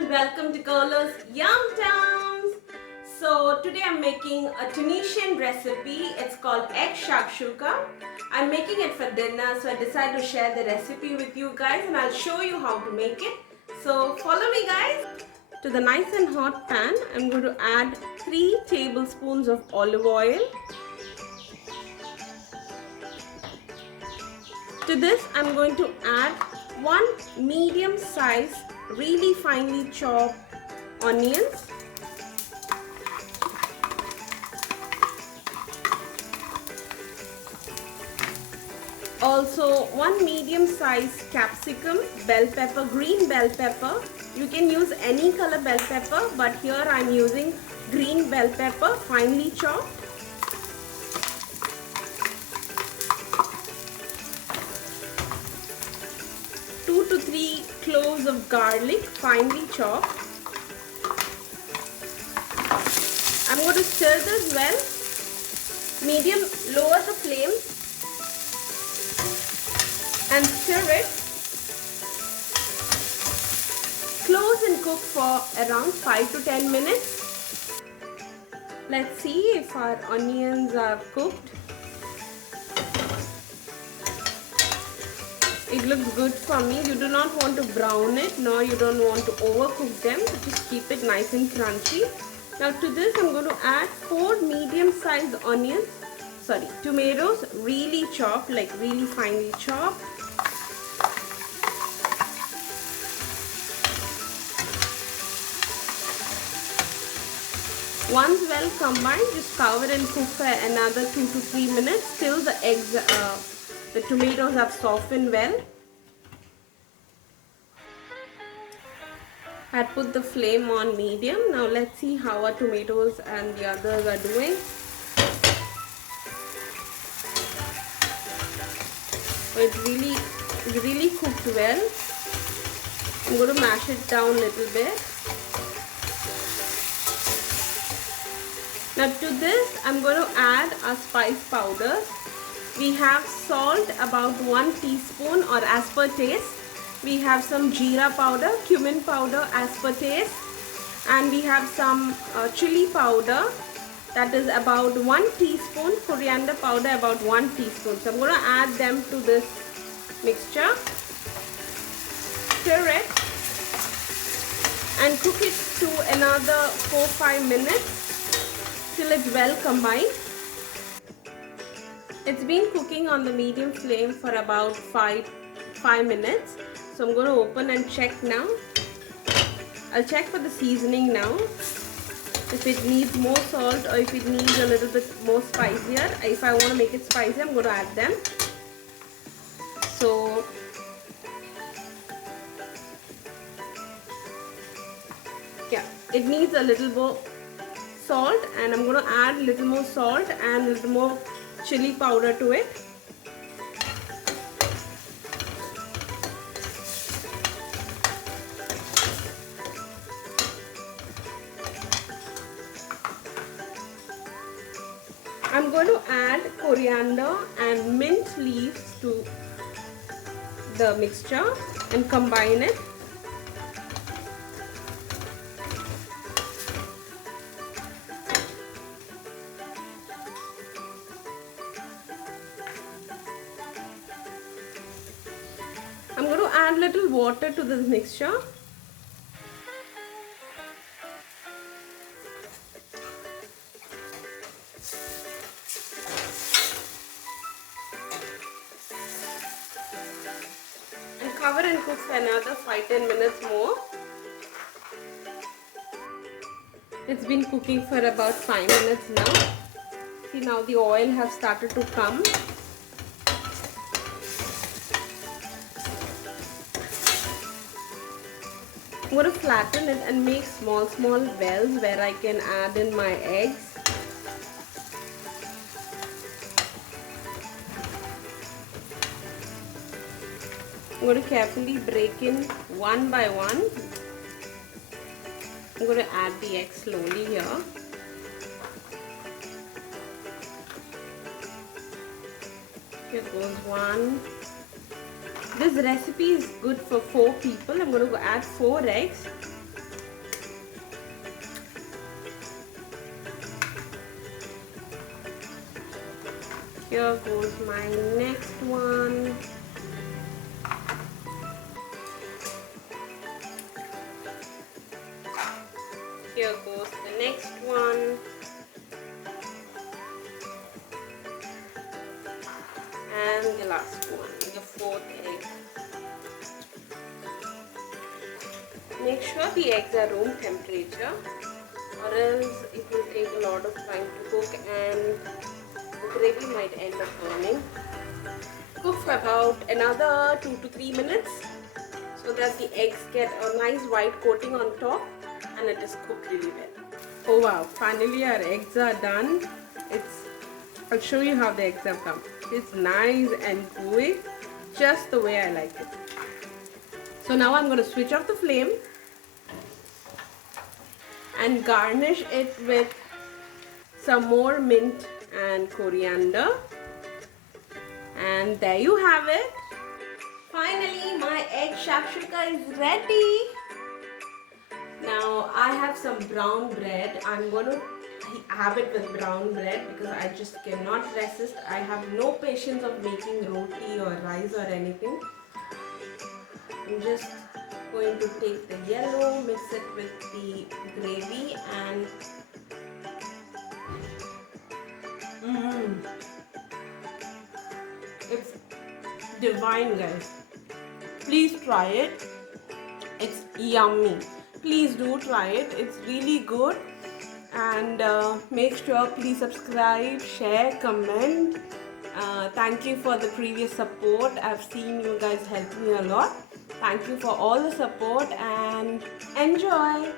everyone, welcome to Carlos Yum Towns. So today I'm making a Tunisian recipe. It's called egg shakshuka. I'm making it for dinner, so I decided to share the recipe with you guys and I'll show you how to make it. So follow me guys. To the nice and hot pan, I'm going to add 3 tablespoons of olive oil. To this, I'm going to add 1 medium size, really finely chopped onions. Also 1 medium size capsicum, bell pepper, green bell pepper. You can use any color bell pepper, but here I'm using green bell pepper, finely chopped. 2 to 3 cloves of garlic, finely chopped. I'm going to stir this well. Lower the flame and stir it. Close and cook for around 5 to 10 minutes. Let's see if our onions are cooked. It looks good for me. You do not want to brown it, nor you don't want to overcook them. Just keep it nice and crunchy. Now to this I'm going to add 4 medium-sized tomatoes, really chopped, like really finely chopped. Once well combined, just cover and cook for another 2 to 3 minutes till the tomatoes have softened well. I put the flame on medium. Now let's see how our tomatoes and the others are doing. It's really cooked well. I'm going to mash it down a little bit. Now to this I'm going to add our spice powders. We have salt, about 1 teaspoon or as per taste. We have some jeera powder, cumin powder as per taste. And we have some chili powder, that is about 1 teaspoon, coriander powder about 1 teaspoon. So I'm going to add them to this mixture. Stir it and cook it to another 4-5 minutes till it's well combined. It's been cooking on the medium flame for about 5 minutes. So I'm going to open and check now. I'll check for the seasoning now. If it needs more salt or if it needs a little bit more spicier. If I want to make it spicy, I'm going to add them. So yeah, it needs a little more salt, and I'm going to add a little more salt and a little more chili powder to it. I'm going to add coriander and mint leaves to the mixture and combine it. I'm going to add little water to this mixture. And cover and cook for another 5-10 minutes more. It's been cooking for about 5 minutes now. See, now the oil has started to come. I'm going to flatten it and make small wells where I can add in my eggs. I'm going to carefully break in one by one. I'm going to add the egg slowly here. Here goes one. This recipe is good for 4 people. I'm going to add 4 eggs. Here goes my next one. Here goes the next one. And the last one, the fourth egg. Make sure the eggs are room temperature, or else it will take a lot of time to cook and the gravy might end up burning. Cook for about another 2 to 3 minutes so that the eggs get a nice white coating on top and it is cooked really well. Oh wow, finally our eggs are done. I'll show you how the eggs have come. It's nice and gooey, just the way I like it. So now I'm going to switch off the flame and garnish it with some more mint and coriander. And there you have it. Finally, my egg shakshuka is ready. Now I have some brown bread. I'm going to have it with brown bread because I just cannot resist. I have no patience of making roti or rice or anything. I'm just going to take the yellow, mix it with the gravy and it's divine, guys. Please try it. It's yummy. Please do try it. It's really good. And make sure please subscribe, share, comment. Thank you for the previous support. I've seen you guys help me a lot. Thank you for all the support and enjoy.